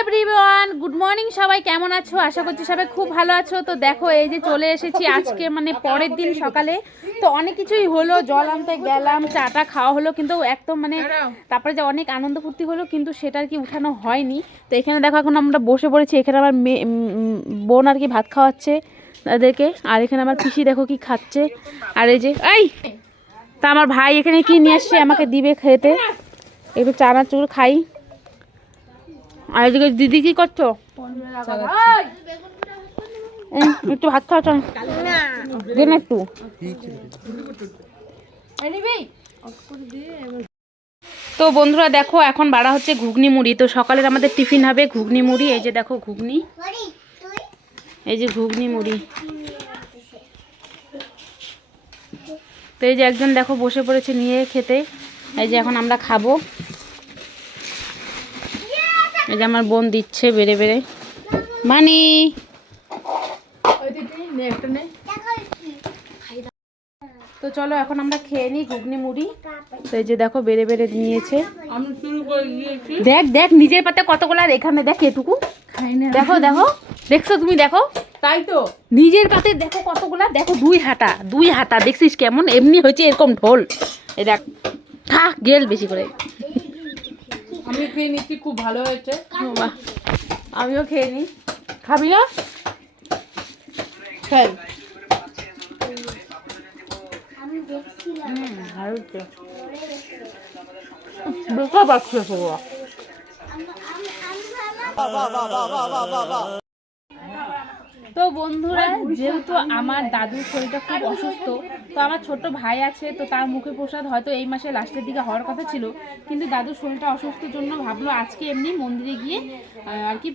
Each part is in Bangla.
এভরিওয়ান গুড মর্নিং সবাই কেমন আছো? আশা করছি সবাই খুব ভালো আছো। তো দেখো এই যে চলে এসেছি আজকে মানে পরের দিন সকালে। তো অনেক কিছুই হলো জল আনতে গেলাম চাটা খাওয়া হলো কিন্তু একদম মানে তারপরে যে অনেক আনন্দ ফুর্তি হলো কিন্তু সেটা আর কি উঠানো হয়নি। তো এখানে দেখো এখন আমরা বসে পড়েছি এখানে আমার বোন আর কি ভাত খাওয়াচ্ছে তাদেরকে। আর এখানে আমার পিসি দেখো কি খাচ্ছে। আর এই যে এই! তা আমার ভাই এখানে কি নিয়ে আসছে আমাকে দিবে খেতে। একটু চানাচুর খাই। আর এদিকে দিদি কি করছ? একটু ভাত খাওয়া একটু। তো বন্ধুরা দেখো, এখন বাড়া হচ্ছে ঘুগনি মুড়ি। তো সকালের আমাদের টিফিন হবে ঘুগনি মুড়ি। এই যে দেখো ঘুগনি। এই যে ঘুগনি মুড়ি। তো এই যে একজন দেখো বসে পড়েছে নিয়ে খেতে। এই যে এখন আমরা খাব। এই যে আমার বোন দিচ্ছে বেড়ে বেড়ে। মানি। তো চলো এখন আমরা খেয়ে নিই ঘুগনি মুড়ি। তো এই যে দেখো বেড়ে বেড়ে নিয়েছে। দেখ দেখ নিজের পাতে কতগুলো আর এখানে দেখ এটুকু। দেখো দেখো। দেখছ তুমি দেখো। তাই তো। নিজের পাতে দেখো কতগুলা দেখো দুই হাতা দুই হাতা। দেখছিস কেমন? এমনি হয়েছে এরকম ঢোল। এই দেখ। থাক গেল বেশি করে। আমি খেয়ে নিচ্ছি খুব ভালো হয়েছে। আমিও খেয়ে নিই খাবি না? খাই। বেকার পাচ্ছে সবাই। তো বন্ধুরা যেহেতু আমার দাদুর শরীরটা খুব অসুস্থ তো আমার ছোট ভাই আছে তো তার মুখে প্রসাদ হয়তো এই মাসে লাস্টের দিকে হওয়ার কথা ছিল কিন্তু দাদুর শরীরটা অসুস্থর জন্য ভাবলো আজকে এমনি মন্দিরে গিয়ে আর কি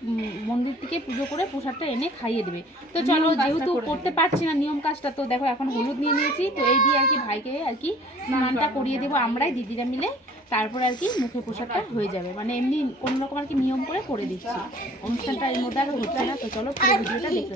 মন্দির থেকে পুজো করে প্রসাদটা এনে খাইয়ে দেবে। তো চলো যেহেতু করতে পারছি না নিয়ম কাজটা তো দেখো এখন হলুদ নিয়ে নিয়েছি তো এই দিয়ে আর কি ভাইকে আর কি স্নানটা করিয়ে দেবো আমরাই দিদিরা মিলে। তারপর আর কি মুখে প্রসাদটা হয়ে যাবে। মানে এমনি কোনো রকম আর কি নিয়ম করে করে দিচ্ছি। অনুষ্ঠানটা এর মধ্যে আর হচ্ছে না তো চলো পুরো ভিডিওটা দেখতে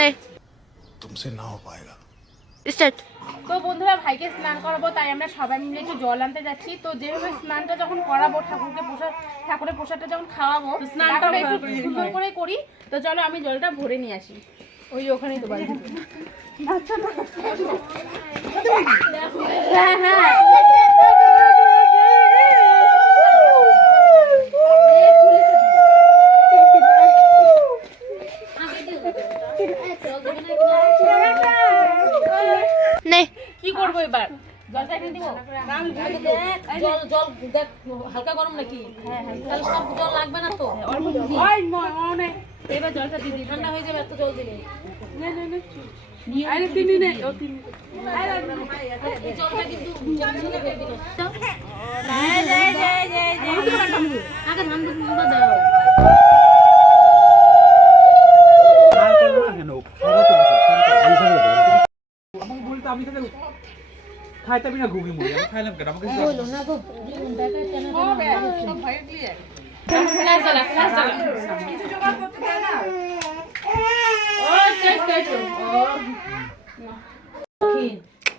প্লে তুমসে না হো স্টার্ট তো বন্ধুরা ভাইকে স্নান করাবো তাই আমরা সবাই মিলে একটু জল আনতে যাচ্ছি। তো যেভাবে স্নানটা যখন করাবো ঠাকুরকে প্রসাদ ঠাকুরের প্রসাদটা যখন খাওয়াবো স্নানটা একটু সুন্দর করে করি। তো চলো আমি জলটা ভরে নিয়ে আসি। ওই ওখানেই তো বাড়ি। হ্যাঁ হ্যাঁ। জল জল দেখ হালকা গরম নাকি? তাহলে সব জল লাগবে না তো? অল্প জল। ওই ম- মনে এবার জলটা দিদি ঠান্ডা হয়ে যাবে এত জল দিলে। আরে তিনি নে ও তিনি। এই জলটা কিন্তু জলে না না ঘুগনি মুড়ি আমি খাইলাম কেন? আমাকে জ্বালা ও চেক করো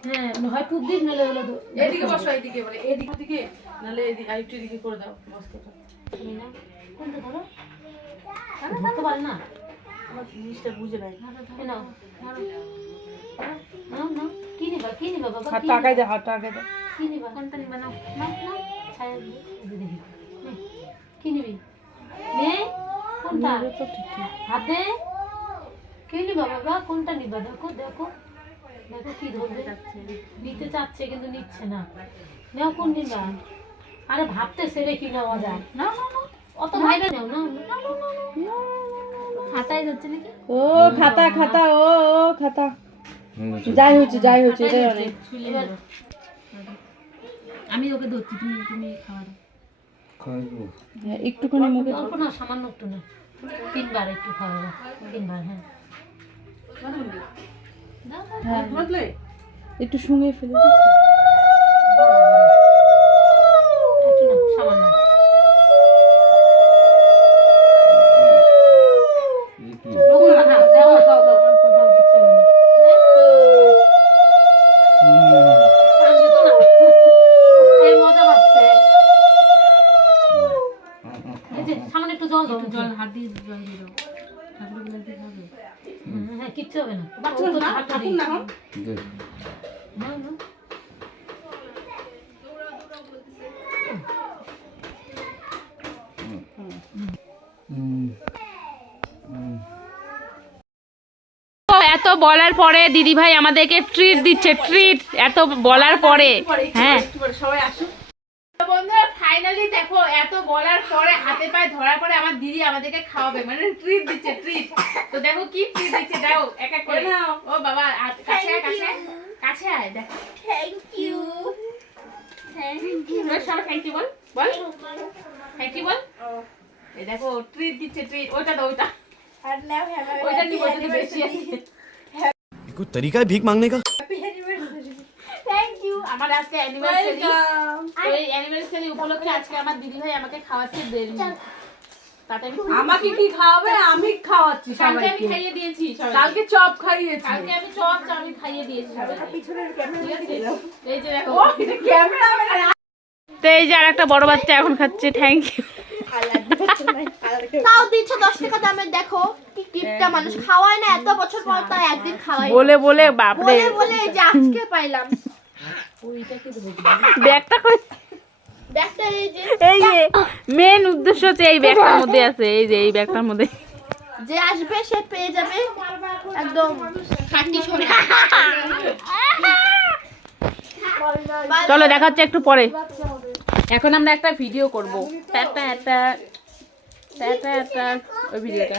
হ্যাঁ হয় খুব দিন নালে হলো তো। এদিকে বসো এদিকে বলে এদিকে দিকে নালে এদিকে আরেকটু এদিকে করে দাও বস্তাটা কোনটা ধরো ধরতে পারে না? আমার জিনিসটা বুঝে নাও। কি নিবা বাবা হাত কি দে হাত টাকাই দে। কি নিবা কোনটা নিবা নাও। ছায়া দেখি নে, কি নিবি নে কোনটা হাতে কি নিবা বাবা কোনটা নিবা? দেখো দেখো। দেখো কি ধরবে। নিতে চাচ্ছে কিন্তু নিচ্ছে না। নাও কোন নিবা? আরে ভাবতে সেরে কি নেওয়া যায়। না না না অত ভাইরা নাও না না না না খাতায় ধরছে নাকি? ও খাতা খাতা ও ও খাতা। যাই হচ্ছে যাই হচ্ছে এটাই অনেক। আমি ওকে ধরছি তুমি তুমি খাওয়া দাও। হ্যাঁ, একটুখানি মুখে অল্প না সামান্য একটু না। তিনবার একটু খাওয়া তিনবার হ্যাঁ। হ্যাঁ। একটু শুনে ফেলে দিচ্ছি। এই যে, সামান্য একটু জল দাও। জল হাত দিয়ে জল দিয়ে দাও। হ্যাঁ কিচ্ছু হবে না। নাও। তো এত বলার পরে দিদি ভাই আমাদেরকে ট্রিট দিচ্ছে ট্রিট এত বলার পরে। হ্যাঁ। তো বন্ধুরা ফাইনালি দেখো এত বলার পরে হাতে পায়ে ধরার পরে আমার দিদি আমাদেরকে খাওয়াবে মানে ট্রিট দিচ্ছে ট্রিট তো দেখো কি ট্রিট দিচ্ছে দাও এক এক করে ও বাবা আ- কাছে আয় কাছে আয়, কাছে আয় দেখো থ্যাংক ইউ থ্যাংক ইউ সবাই থ্যাংক ইউ বল বল থ্যাংক ইউ বল এই দেখো ট্রিট দিচ্ছে ট্রিট ওইটা দাও ওইটা ওইটা নিব ওইটা বেশি আছে कोई तरीका है भीख मांगने का থ্যাংক ইউ আমার আজকে অ্যানিভার্সারি তো এই অ্যানিভার্সারি উপলক্ষে আজকে আমার দিদি ভাই আমাকে খাওয়াচ্ছে দেরি আমাকে কি খাওয়াবে? আমি খাওয়াচ্ছি কালকে আমি খাইয়ে দিয়েছি কালকে চপ খাইয়েছি। কালকে আমি চপ চাউমিন খাইয়ে দিয়েছি সবাইকে। ঠিক আছে? এই যে দেখো। ক্যামেরা তো এই যে আর একটা বড় বাচ্চা এখন খাচ্ছে। থ্যাংক ইউ তাও দিচ্ছ দশ টাকা দামের দেখো কি টিপটা মানুষ খাওয়ায় না এত বছর পর তাই একদিন খাওয়াই বলে বলে বাপরে। বলে বলে এই যে আজকে পাইলাম। ব্যাগটা কই? ব্যাগটা এই যে। এই যে মেন উদ্দেশ্য হচ্ছে এই ব্যাগটার মধ্যে আছে এই যে এই ব্যাগটার মধ্যে। যে আসবে সে পেয়ে যাবে। একদম। খাঁটি সোনা। চলো দেখা হচ্ছে একটু পরে। এখন আমরা একটা ভিডিও করব। টাটা টাটা টাটা টাটা ওই ভিডিওটা